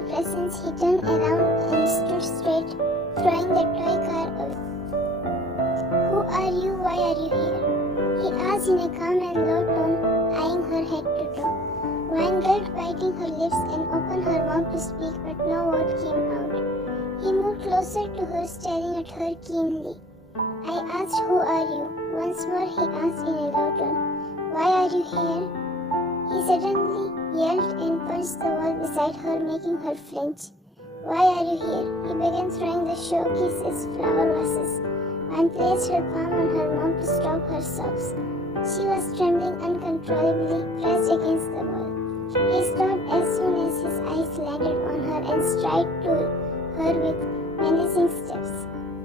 her presence, he turned around and stood straight, throwing the toy car away. "Who are you? Why are you here?" he asked in a calm and low tone, eyeing her head to toe. Wine gulped, biting her lips, and opened her mouth to speak, but no word came out. He moved closer to her, staring at her keenly. "I asked, who are you?" Once more he asked in a low tone. "Why are you here?" He suddenly yelled and punched the wall beside her, making her flinch. "Why are you here?" He began throwing the showcase's flower vases, and placed her palm on her mouth to stop her sobs. She was trembling uncontrollably, pressed against the wall. He stopped as soon as his eyes landed on her and strode to her with menacing steps.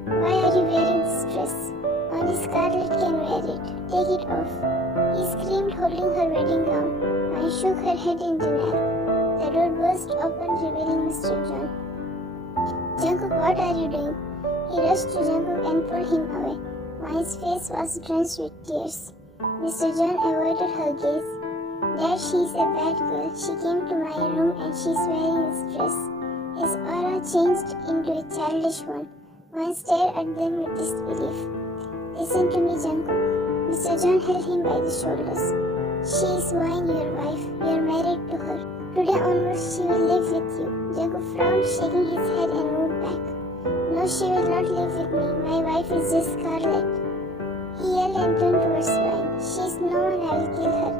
"Why are you wearing this dress? Only Scarlet can wear it. Take it off," he screamed, holding her wedding gown. I shook her head in denial. The door burst open, revealing Mr. John. "Jungkook, what are you doing?" He rushed to Jungkook and pulled him away. Wayne's face was drenched with tears. Mr. John avoided her gaze. "Dad, she's a bad girl. She came to my room and she's wearing this dress." His aura changed into a childish one. Wayne stared at them with disbelief. "Listen to me, Jungkook." Mr. John held him by the shoulders. "She is Wayne, your wife. You are married to her. Today onwards, she will live with you." Jungkook frowned, shaking his head, and moved back. "No, she will not live with me. My wife is just Scarlet." He yelled and turned towards Wayne. "She is no one. I will kill her,"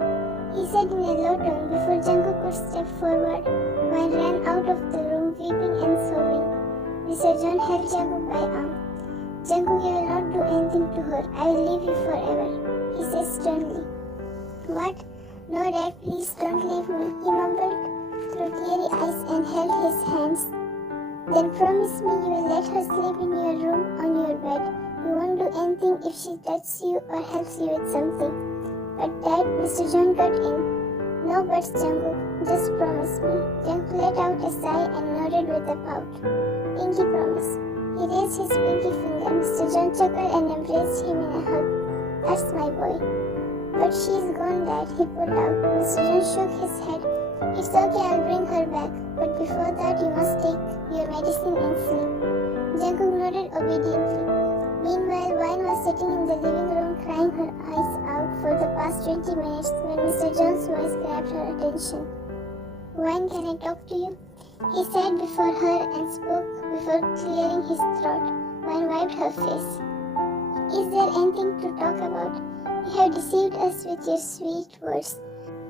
he said in a low tone. Before Jungkook could step forward, Wayne ran out of the room, weeping and sobbing. Mr. John held Jungkook by arm. "Jungkook, you will not do anything to her. I will leave you forever," he said sternly. "What? No, Dad, please don't leave me," he mumbled through teary eyes and held his hands. "Then promise me you will let her sleep in your room on your bed. You won't do anything if she touches you or helps you with something." "But Dad," Mr. John got in. "No buts, Jungkook. Just promise me." Jungkook let out a sigh and nodded with a pout. "Pinky promise." He raised his pinky finger. Mr. John chuckled and embraced him in a hug. "That's my boy." "But she's gone, Dad," he pulled out. Mr. John shook his head. "It's okay, I'll bring her back. But before that, you must take your medicine and sleep." Jungkook nodded obediently. Meanwhile, Wayne was sitting in the living room crying her eyes out for the past 20 minutes when Mr. John's voice grabbed her attention. "Wayne, can I talk to you?" He sat before her and spoke before clearing his throat. Wayne wiped her face. "Is there anything to talk about? You have deceived us with your sweet words.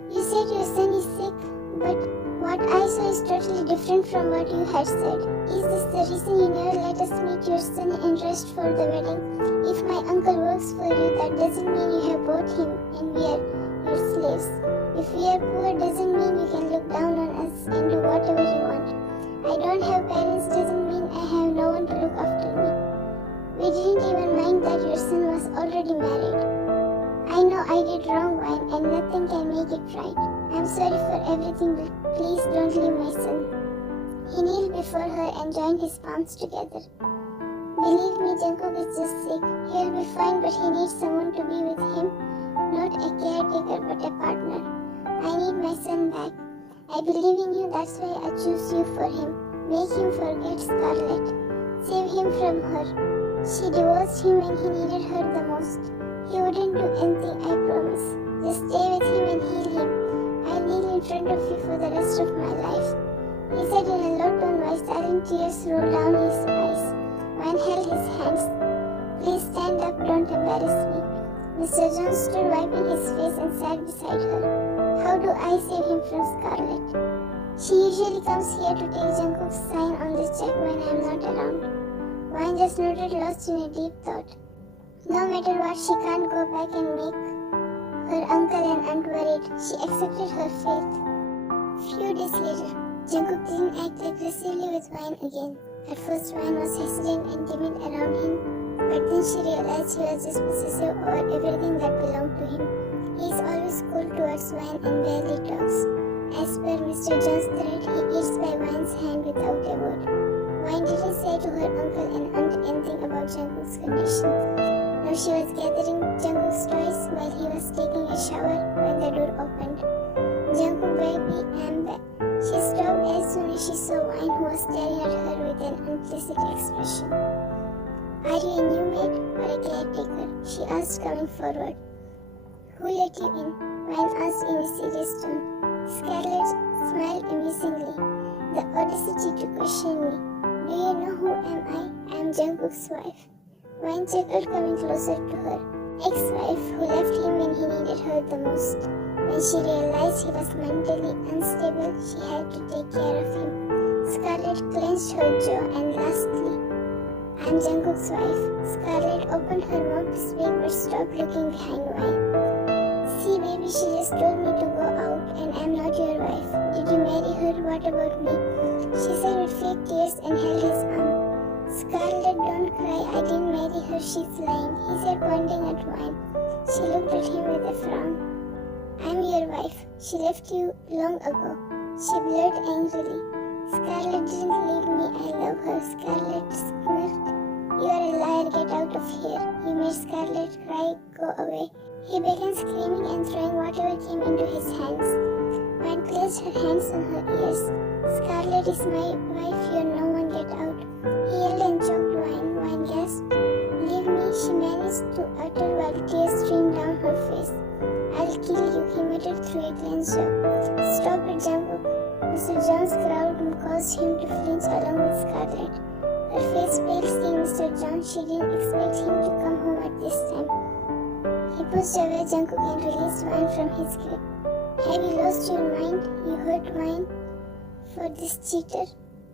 You said your son is sick, but what I saw is totally different from what you had said. Is this the reason you never let us meet your son and rest for the wedding? If my uncle works for you, that doesn't mean you have bought him and we are your slaves. If we are poor, doesn't mean you can look down on us and do whatever you want. I don't have parents doesn't mean I have no one to look after me. We didn't even mind that your son was already married. I know I did wrong, Wayne, and nothing can make it right. I'm sorry for everything, but please don't leave my son." He kneeled before her and joined his palms together. "Believe me, Jungkook is just sick. He'll be fine, but he needs someone to be with him. Not a caretaker, but a partner. I need my son back. I believe in you, that's why I choose you for him. Make him forget Scarlet. Save him from her. She divorced him when he needed her the most. He wouldn't do anything, I promise. Just stay with him and heal him. I'll kneel in front of you for the rest of my life," he said in a low tone while silent tears rolled down his eyes. Wayne held his hands. "Please stand up, don't embarrass me." Mr. John stood wiping his face and sat beside her. "How do I save him from Scarlet? She usually comes here to take Jungkook's sign on the check when I'm not around." Wayne just nodded, lost in a deep thought. No matter what, she can't go back and make her uncle and aunt worried. She accepted her fate. Few days later, Jungkook didn't act aggressively with Wayne again. At first, Wayne was hesitant and timid around him, but then she realized he was just possessive over everything that belonged to him. He is always cool towards Wayne and barely talks. As per Mr. John's threat, he eats by Wayne's hand without a word. Wayne didn't say to her uncle and aunt anything about Jungkook's condition. Now she was gathering Jungkook's toys while he was taking a shower when the door opened. "Jungkook, baby, I'm back." She stopped as soon as she saw Wayne was staring at her with an unpleasant expression. "Are you a new maid or a caretaker?" she asked, coming forward. "Who let you in?" Wine asked in a serious tone. Scarlet smiled amusingly. The audacity to question me. "Do you know who am I? I am Jungkook's wife." Wine chuckled, coming closer to her. Ex-wife who left him when he needed her the most. When she realized he was mentally unstable, she had to take care of him. Scarlet clenched her jaw and lastly, "I am Jungkook's wife." Scarlet opened her mouth to speak but stopped, looking behind Wine. "See baby, she just told me to go out and I am not your wife. Did you marry her? What about me?" she said with fake tears and held his arm. "Scarlet, don't cry. I didn't marry her. She's lying," he said, pointing at Wine. She looked at him with a frown. "I'm your wife. She left you long ago," she blurted angrily. "Scarlet didn't leave me. I love her." Scarlet smirked. "You are a liar. Get out of here." He made Scarlet cry. "Go away." He began screaming and throwing whatever came into his hands. Wine placed her hands on her ears. "Scarlet is my wife. You're no one. Get out." He yelled and choked Wine. Wine gasped. "Leave me," she managed to utter while tears streamed down her face. "I'll kill you," he muttered through a clenched jaw. "Stop it, Jungkook." Mr. John's crowd caused him to flinch along with Scarlet. Her face pale, seeing Mr. John. She didn't expect him to come home at this time. He pushed away Jungkook and released Wine from his grip. "Have you lost your mind? You hurt Wine for this cheater?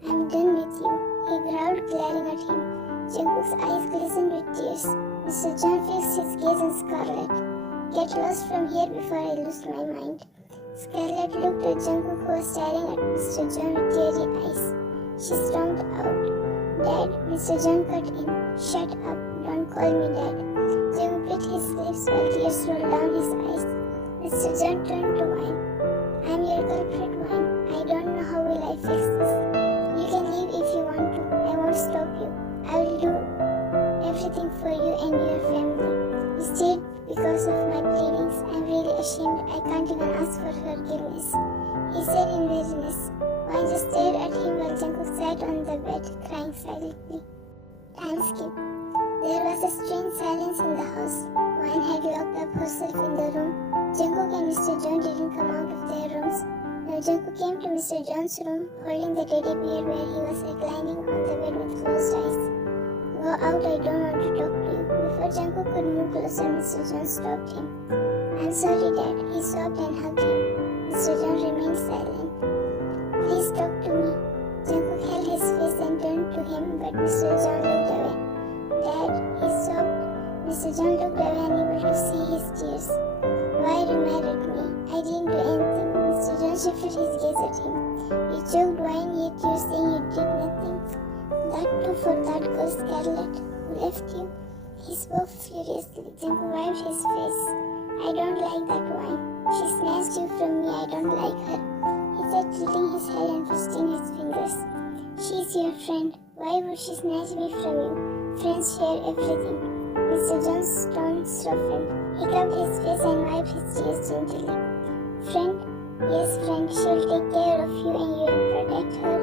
I'm done with you," he growled, glaring at him. Jungkook's eyes glistened with tears. Mr. John fixed his gaze on Scarlet. "Get lost from here before I lose my mind." Scarlet looked at Jungkook, who was staring at Mr. John with teary eyes. She stormed out. "Dad," Mr. John cut in. "Shut up. Don't call me Dad." Jungkook bit his lips while tears rolled down his eyes. Mr. John turned to Wine. "I'm your culprit, Wine. I don't know how will I fix this. You can leave if you want to. I won't stop you. I will do everything for you and your family. You stayed because of my pleadings. I'm really ashamed. I can't even ask for forgiveness," he said in weariness. Wine just stared at him while Jungkook sat on the bed, crying silently. Time skip. There was a strange silence in the house. Wine had locked up herself in the room. Jungkook and Mr. John didn't come out of their rooms. Now Jungkook came to Mr. John's room, holding the teddy bear where he was reclining on the bed with closed eyes. "Go out, I don't want to talk to you." Before Jungkook could move closer, Mr. John stopped him. "I'm sorry, Dad," he sobbed and hugged him. Mr. John remained silent. "Please talk to me." Jungkook held his face and turned to him, but Mr. John looked away. "Dad," he sobbed. Mr. John looked away, unable to see his tears. "Why you mad at me? I didn't do anything." Mr. John shifted his gaze at him. "You choked Wine, yet you're saying you did nothing? That too for that girl Scarlet who left you?" He spoke furiously. Jungkook wiped his face. "I don't like that Wine. She snatched you from me. I don't like her," he said, tilting his head and twisting his fingers. "She's your friend. Why would she snatch me from you? Friends share everything." Mr. John's tone softened. He rubbed his face and wiped his tears gently. "Friend? Yes, friend. She'll take care of you and you'll protect her.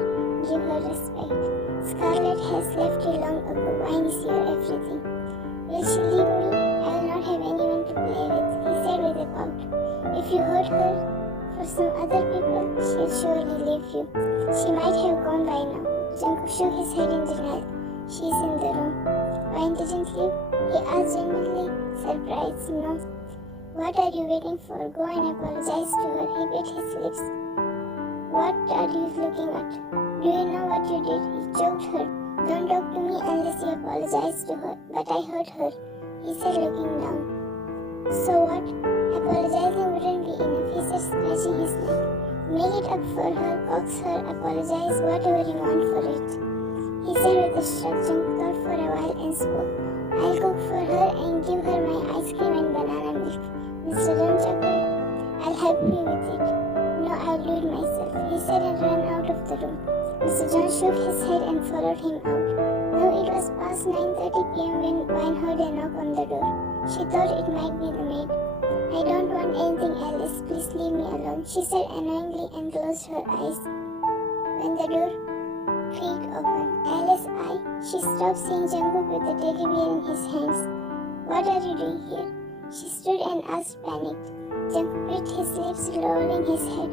Give her respect. Scarlet has left you long ago. Wine is your everything." "Will she leave me? I will not have anyone to play with," he said with a pout. "If you hurt her for some other people, she'll surely leave you. She might have gone by now." Jungkook shook his head in denial. "She's in the room." "Wine didn't leave?" he asked genuinely surprised. "No." "What are you waiting for? Go and apologize to her." He bit his lips. "What are you looking at? Do you know what you did? You choked her. Don't talk to me unless you apologize to her." "But I hurt her," he said, looking down. "So what? Apologizing wouldn't be enough," he said, scratching his neck. "Make it up for her, coax her, apologize, whatever you want for it," he said with a shrug. Jungkook thought for a while and spoke. "I'll cook for her and give her my ice cream and banana milk." Mr. John chuckled. "I'll help you with it." "No, I'll do it myself," he said and ran out of the room. Mr. John shook his head and followed him out. Now it was past 9:30 p.m. when Wine heard a knock on the door. She thought it might be the maid. "I don't want anything, Alice. Please leave me alone," she said annoyingly and closed her eyes. When the door creaked open. Alice, she stopped seeing Jungkook with the teddy bear in his hands. What are you doing here? She stood and asked, panicked. Jungkook bit his lips, lowering his head.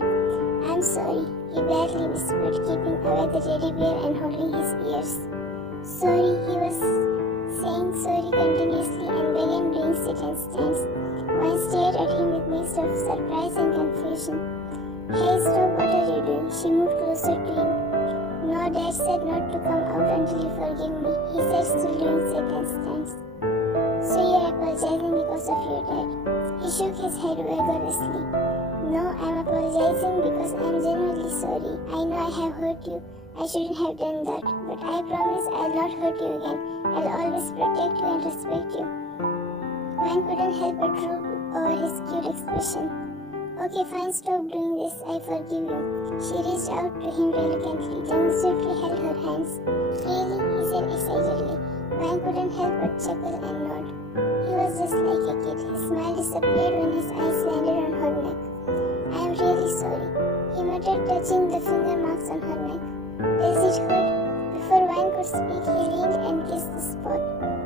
I'm sorry, he barely whispered, keeping away the teddy bear and holding his ears. Sorry, he was saying sorry continuously and began doing sit-and stands. One stared at him with mix of surprise and confusion. Hey, stop, what are you doing? She moved closer to him. No, Dad said not to come out until you forgive me, he said, still doing sit-and stands. So you're apologizing because of your dad? He shook his head vigorously. No, I'm apologizing because I'm genuinely sorry. I know I have hurt you. I shouldn't have done that. But I promise I'll not hurt you again. I'll always protect you and respect you. Wang couldn't help but droop over his cute expression. Okay, fine, stop doing this. I forgive you. She reached out to him reluctantly. Jung swiftly held her hands. Really? He said excitedly. Wang couldn't help but chuckle and nod. He was just like a kid. His smile disappeared when his eyes landed on her neck. I am really sorry, he muttered, touching the finger marks on her neck. Does it hurt? Before Wang could speak, he leaned and kissed the spot.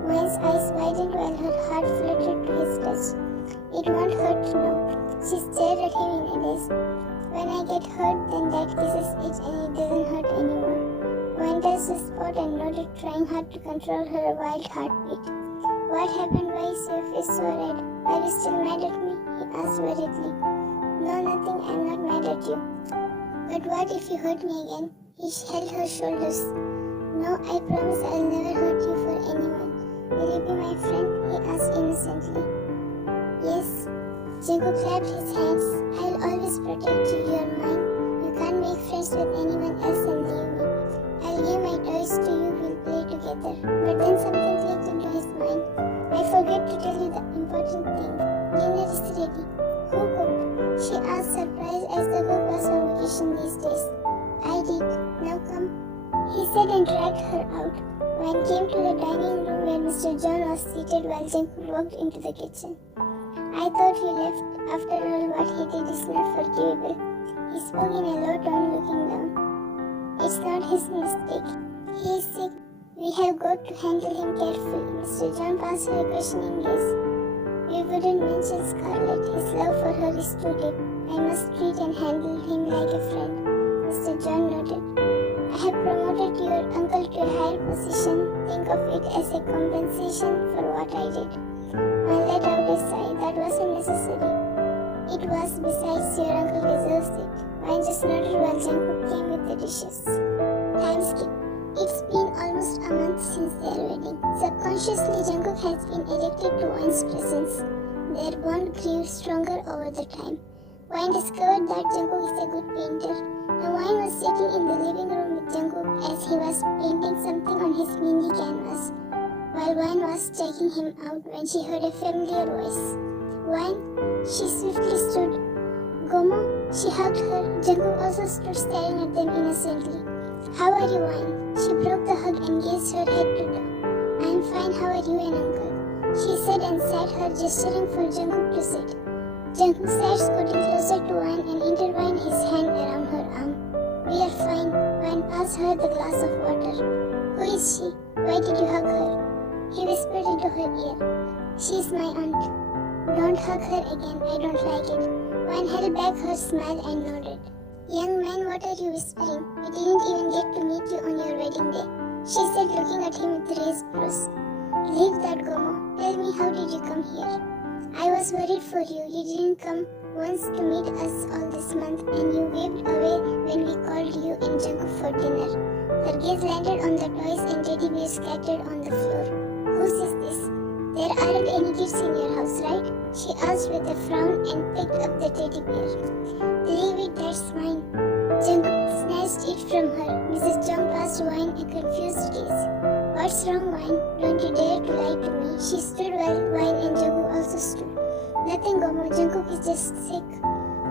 Wang's eyes widened while her heart fluttered to his touch. It won't hurt now. She stared at him in a daze. When I get hurt, then that kisses it and it doesn't hurt anymore. Wang touched the spot and nodded, trying hard to control her wild heartbeat. What happened? Why is your face so red? Are you still mad at me? He asked worriedly. No, nothing, I'm not mad at you. But what if you hurt me again? He held her shoulders. No, I promise I'll never hurt you for anyone. Will you be my friend? He asked innocently. Yes. Jungkook clapped his hands. I'll always protect you, you're mine. You can't make friends with anyone else and leave me. I'll give my toys to you, we'll play together. But then something clicked into his mind. I forgot to tell you the important thing. Dinner is ready. Who cooked? She asked, surprised as the cook was on vacation these days. I did. Now come. He said and dragged her out. Wang came to the dining room where Mr. John was seated while Jungkook walked into the kitchen. I thought you left. After all, what he did is not forgivable. He spoke in a low tone, looking down. It's not his mistake. He is sick. We have got to handle him carefully. Mr. John passed her a questioning gaze. We wouldn't mention Scarlet. His love for her is too deep. I must treat and handle him like a friend. Mr. John nodded. I have promoted your uncle to a higher position. Think of it as a compensation for what I did. One let out a sigh. That wasn't necessary. It was. Besides, your uncle deserves it. Wang just nodded while Jungkook came with the dishes. Time skip. It's been almost a month since their wedding. Subconsciously, Jungkook has been addicted to Wang's presence. Their bond grew stronger over the time. Wang discovered that Jungkook is a good painter. Now Wang was sitting in the living room with Jungkook as he was painting something on his mini canvas, while Wang was checking him out when she heard a familiar voice. Wang, she swiftly stood. Gomo, she hugged her. Jungkook also stood staring at them innocently. How are you, Wang? She broke the hug and gazed her head to toe. I'm fine, how are you and uncle? She said and sat her, gesturing for Jungkook to sit. Jungkook sat scooting closer to Wang and intertwined his hand around her arm. We are fine. Wang passed her the glass of water. Who is she? Why did you hug her? He whispered into her ear. She is my aunt. Don't hug her again, I don't like it. Wang held back her smile and nodded. Young man, what are you whispering? We didn't even get to meet you on your wedding day, she said, looking at him with raised brows. Leave that, Gomo. Tell me, how did you come here? I was worried for you. You didn't come once to meet us all this month, and you waved away when we called you and Jungkook for dinner. Her gaze landed on the toys and teddy bears scattered on the floor. Whose is this? There aren't any gifts in your house, right? She asked with a frown and picked up the teddy bear. Leave it, that's mine. Jungkook snatched it from her. Mrs. Jung passed Wang a confused gaze. What's wrong, Wang? Don't you dare to lie to me. She stood while Wang and Jungkook also stood. Nothing, Gomo. Jungkook is just sick,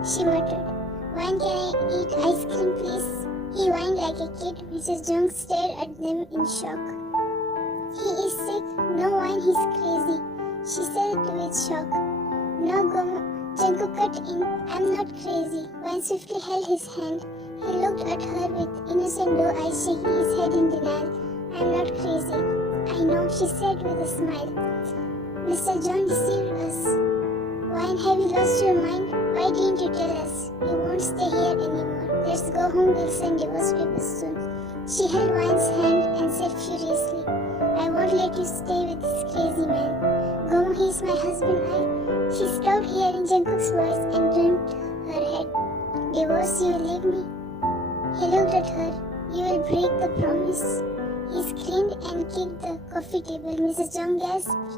she muttered. Wang, can I eat ice cream, please? He whined like a kid. Mrs. Jung stared at them in shock. He is sick. No, Wang, he's crazy, she said with shock. No, Gomo. Jungkook cut in. I'm not crazy. Wang swiftly held his hand. He looked at her with innocent blue eyes, shaking his head in denial. I'm not crazy. I know, she said with a smile. Mr. John deceived us. Why have you lost your mind? Why didn't you tell us? You won't stay here anymore. Let's go home, we'll send divorce papers soon. She held Wayne's hand and said furiously, I won't let you stay with this crazy man. Go, he's my husband. She stopped hearing Jungkook's voice and turned her head. Divorce, you will leave me? He looked at her. You will break the promise. He screamed and kicked the coffee table. Mrs. Jung gasped.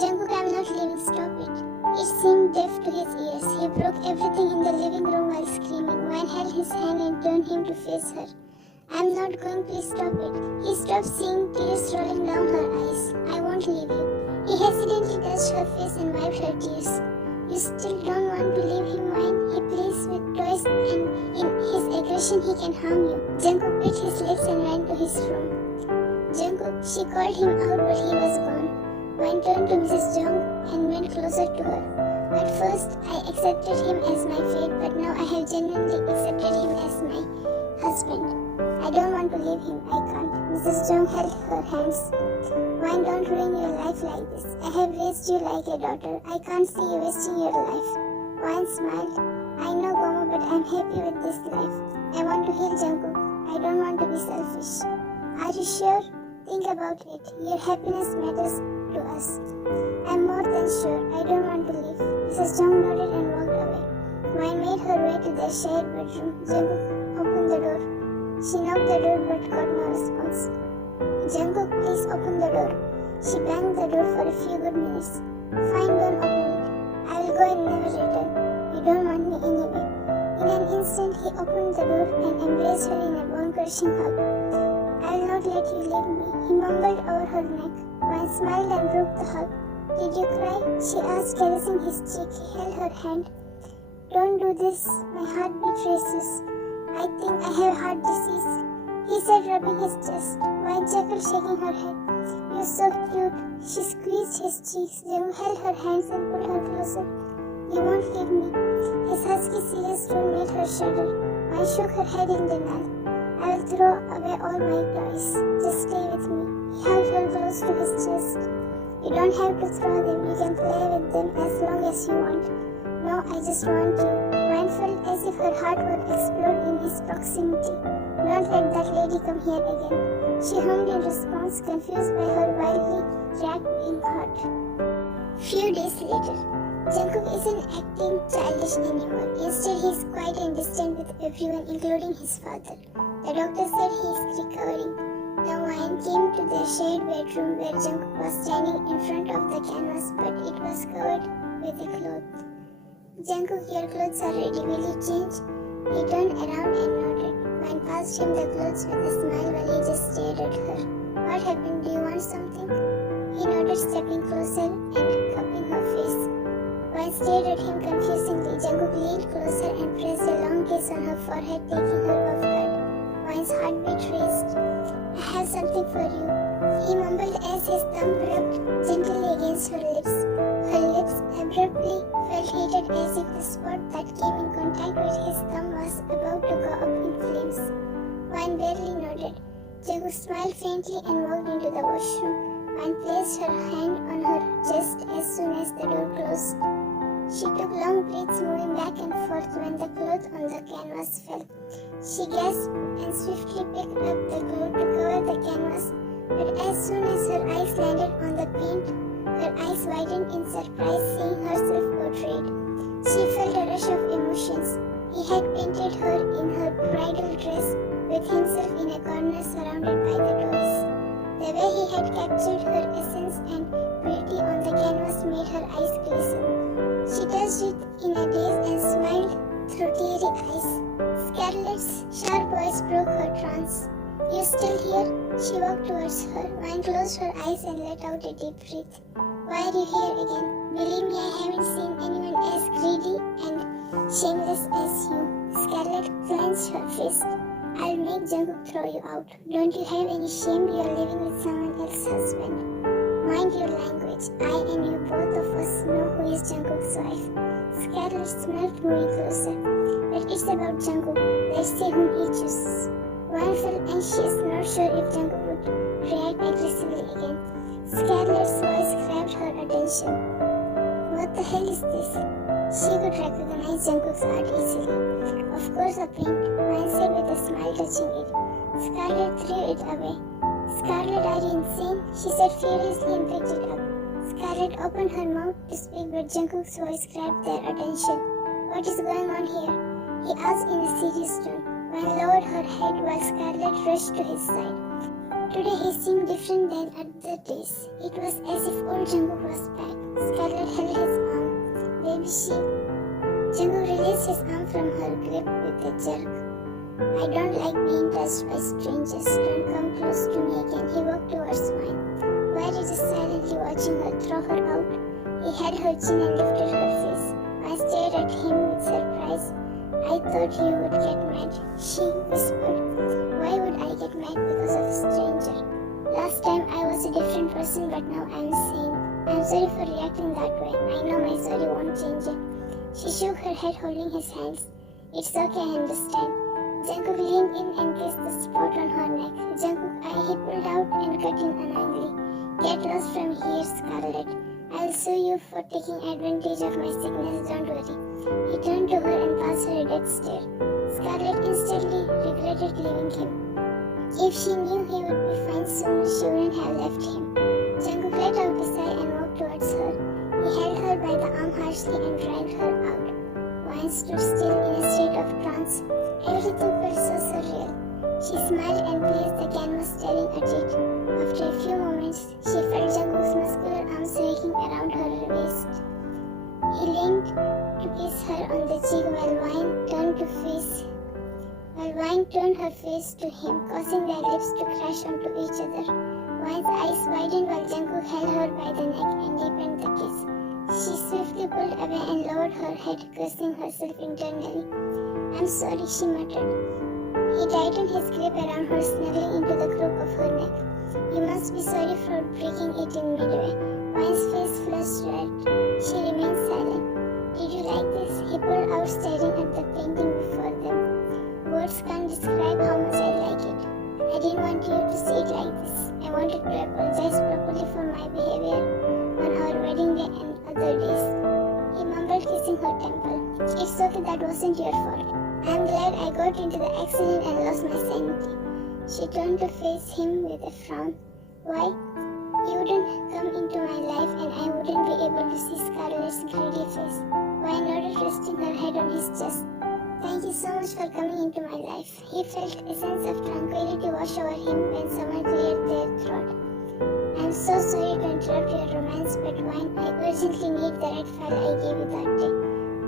Jungkook, I'm not leaving, stop it. It seemed deaf to his ears. He broke everything in the living room while screaming. Wayne held his hand and turned him to face her. I'm not going, please stop it. He stopped, seeing tears rolling down her eyes. I won't leave you. He hesitantly touched her face and wiped her tears. You still don't want to leave him, Wayne? He plays with toys and in his aggression he can harm you. Jungkook bit his lips and ran to his room. Jungkook, she called him out but he was gone. Wayne turned to Mrs. Jung and went closer to her. At first, I accepted him as my fate, but now I have genuinely accepted him as my husband. I don't want to leave him, I can't. Mrs. Jung held her hands. Wayne, don't ruin your life like this. I have raised you like a daughter. I can't see you wasting your life. Wayne smiled. I know, Gomo, but I'm happy with this life. I want to heal Jungkook. I don't want to be selfish. Are you sure? Think about it. Your happiness matters to us. I'm more than sure. I don't want to leave. Mrs. Jung nodded and walked away. Wayne made her way to their shared bedroom. Jungkook opened the door. She knocked the door but got no response. Jungkook, please open the door. She banged the door for a few good minutes. Fine, don't open it. I will go and never return. You don't want me anyway. In an instant, he opened the door and embraced her in a bone-crushing hug. I will not let you leave me. He mumbled over her neck. Wayne smiled and broke the hug. Did you cry? She asked, caressing his cheek. He held her hand. Don't do this. My heartbeat races. I think I have heart disease, he said, rubbing his chest. Wayne chuckled, shaking her head. You're so cute. She squeezed his cheeks. Jung held her hands and pulled her closer. You won't leave me. His husky, serious tone made her shudder. Wayne shook her head in denial. I will throw away all my toys. Just stay with me. He held her close to his chest. You don't have to throw them. You can play with them as long as you want. No, I just want you. Wayne felt as if her heart would explode in his proximity. Don't let that lady come here again. She hummed in response, confused by her wildly racked heart. Few days later, Jungkook isn't acting childish anymore. Instead, he's quiet and distant with everyone, including his father. The doctor said he's recovering. Now Wayne came to their shared bedroom where Jungkook was standing in front of the canvas, but it was covered with a cloth. Jungkook, your clothes are ready. Will you change? He turned around and nodded. Wayne passed him the clothes with a smile while he just stared at her. What happened? Do you want something? He nodded, stepping closer and cupping her face. Wayne stared at him confusingly. Jungkook leaned closer and pressed a long kiss on her forehead, taking her off guard. Wayne's heartbeat raced. I have something for you, he mumbled as his thumb rubbed gently against her lips. Her lips abruptly felt heated as if the spot that came in contact with his thumb was about to go up in flames. Wayne barely nodded. Jungkook smiled faintly and walked into the washroom. Wayne placed her hand on her chest as soon as the door closed. She took long breaths, moving back and forth when the cloth on the canvas fell. She gasped and swiftly picked up the cloth to cover the canvas, but as soon as her eyes landed on the paint, her eyes widened in surprise, seeing herself portrayed. She felt a rush of emotions. He had painted her in her bridal dress, with himself in a corner surrounded by the toys. The way he had captured her essence and beauty on the canvas made her eyes glisten. She touched it in a daze and smiled through teary eyes. Scarlet's sharp voice broke her trance. You still here? She walked towards her. Wayne closed her eyes and let out a deep breath. Why are you here again? Believe me, I haven't seen anyone as greedy and shameless as you. Scarlet clenched her fist. I'll make Jungkook throw you out. Don't you have any shame? You're living with someone else's husband. Mind your language. I and you, both of us, know who is Jungkook's wife. Scarlet smiled, moving closer. But it's about Jungkook. Let's see whom he chooses. Wang felt anxious, not sure if Jungkook would react aggressively again. Scarlet's voice grabbed her attention. What the hell is this? She could recognize Jungkook's art easily. Of course, a print, Wang said with a smile, touching it. Scarlet threw it away. Scarlet, are you insane? She said furiously and picked it up. Scarlet opened her mouth to speak, but Jungkook's voice grabbed their attention. What is going on here? He asked in a serious tone. Wang lowered her head while Scarlet rushed to his side. Today he seemed different than other days. It was as if old Jungkook was back. Scarlet held his arm. Baby, Jungkook released his arm from her grip with a jerk. I don't like being touched by strangers. Don't come close to me again. He walked towards Wang. Wang just silently watching her throw her out. He had her chin and lifted her face. Wang stared at him with surprise. I thought you would get mad, she whispered. Why would I get mad because of a stranger? Last time I was a different person, but now I'm sane. I'm sorry for reacting that way. I know my sorry won't change it. She shook her head, holding his hands. It's okay, I understand. Jungkook leaned in and kissed the spot on her neck. Jungkook, he pulled out and cut in unknowingly. Get lost from here, Scarlet. I'll sue you for taking advantage of my sickness, don't worry. He turned to her and passed her a death stare. Scarlet instantly regretted leaving him. If she knew he would be fine soon, she wouldn't have left him. Jungkook let out a sigh and walked towards her. He held her by the arm harshly and dragged her out. Wang stood still in a state of trance. Everything felt so surreal. She smiled and placed the canvas, staring at it. After a few moments, she felt Jungkook's muscular arms waking around her waist. He leaned to kiss her on the cheek while Wang turned her face to him, causing their lips to crash onto each other. Wang's eyes widened while Jungkook held her by the neck and deepened the kiss. She swiftly pulled away and lowered her head, cursing herself internally. I'm sorry, she muttered. He tightened his grip around her, snuggling into the crook of her neck. You must be sorry for breaking it in midway. Wang's face flushed red. She remained silent. Did you like this? He pulled out, staring at the painting before them. Words can't describe how much I like it. I didn't want you to see it like this. I wanted to apologize properly for my behavior on our wedding day and other days. He mumbled, kissing her temple. It's okay, that wasn't your fault. I'm glad I got into the accident and lost my sanity. She turned to face him with a frown. Why? You wouldn't come into my life and I wouldn't be able to see Scarlet's greedy face. Why nodded, resting her head on his chest. Thank you so much for coming into my life. He felt a sense of tranquility wash over him when someone cleared their throat. I'm so sorry to interrupt your romance, but Wang, I urgently need the red file I gave you that day.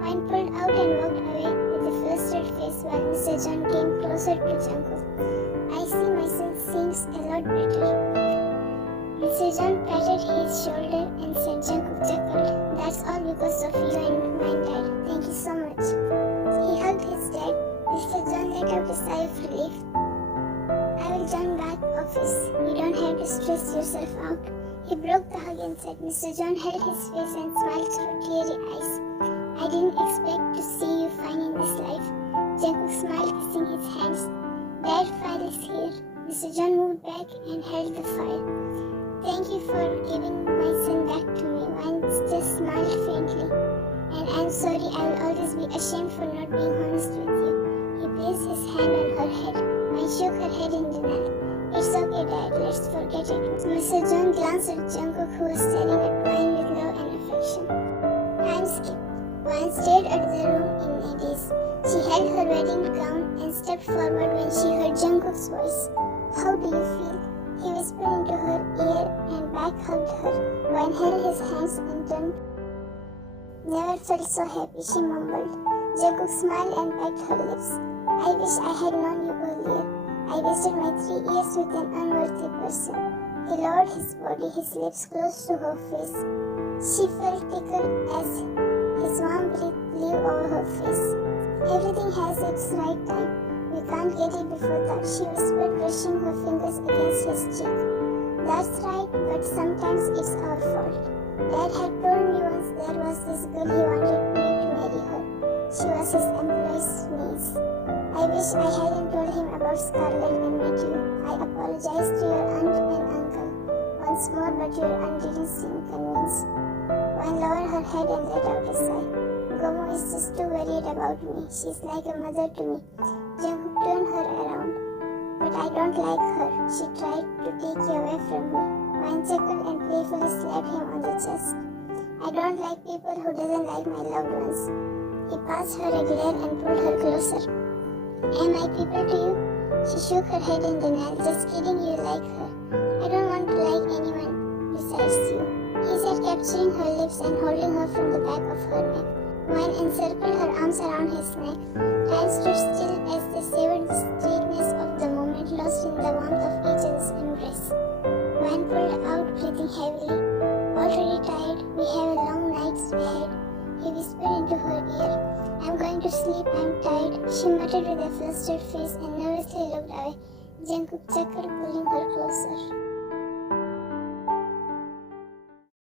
Wang pulled out and walked away with a flustered face while Mr. John came closer to Jungkook. I see myself seems a lot better. Mr. John patted his shoulder and said, Jungkook chuckled. That's all because of you and my dad. Thank you so much. He hugged his dad. Mr. John let out a sigh of relief. I will turn back office. You don't have to stress yourself out. He broke the hug and said. Mr. John held his face and smiled through teary eyes. I didn't expect to see you fine in this life. Jungkook smiled, kissing his hands. That file is here. Mr. John moved back and held the file. Thank you for giving my son back to me. Wang just smiled faintly. And I'm sorry, I will always be ashamed for not being honest with you. He placed his hand on her head. Wang shook her head in denial. It's okay, Dad, let's forget it. Mr. John glanced at Jungkook, who was staring at Wang with love and affection. Time skip. Wang stared at the room in a daze. She held her wedding gown and stepped forward when she heard Jungkook's voice. How do you feel? He whispered into her ear and back hugged her. Wang held his hands and turned. Never felt so happy, she mumbled. Jungkook smiled and pecked her lips. I wish I had known you earlier. I wasted my 3 years with an unworthy person. He lowered his body, his lips close to her face. She felt tickled as his warm breath blew over her face. Everything has its right time. We can't get it before that, she whispered, brushing her fingers against his cheek. That's right, but sometimes it's our fault. Dad had told me once there was this girl he wanted me to marry her. She was his employee's niece. I wish I hadn't told him about Scarlet and met you. I apologize to your aunt and uncle once more, but your aunt didn't seem convinced. Wan lowered her head and let out a sigh. Gomu is just too worried about me. She's like a mother to me. Jungkook turned her around. But I don't like her. She tried to take you away from me. Wan chuckled and playfully slapped him on the chest. I don't like people who doesn't like my loved ones. He passed her a glare and pulled her closer. Am I people to you? She shook her head in denial. Just kidding, you like her. I don't want to like anyone besides you, he said, capturing her lips and holding her from the back of her neck. Wan encircled her arms around his neck. Time stood still as they savored the sweetness of the moment, lost in the warmth of each other's embrace. Wan pulled out, breathing heavily. Already tired, we have a long night ahead, he whispered into her ear. I'm going to sleep, I'm tired, she muttered with a flustered face and nervously looked away. Jungkook chuckled, pulling her closer.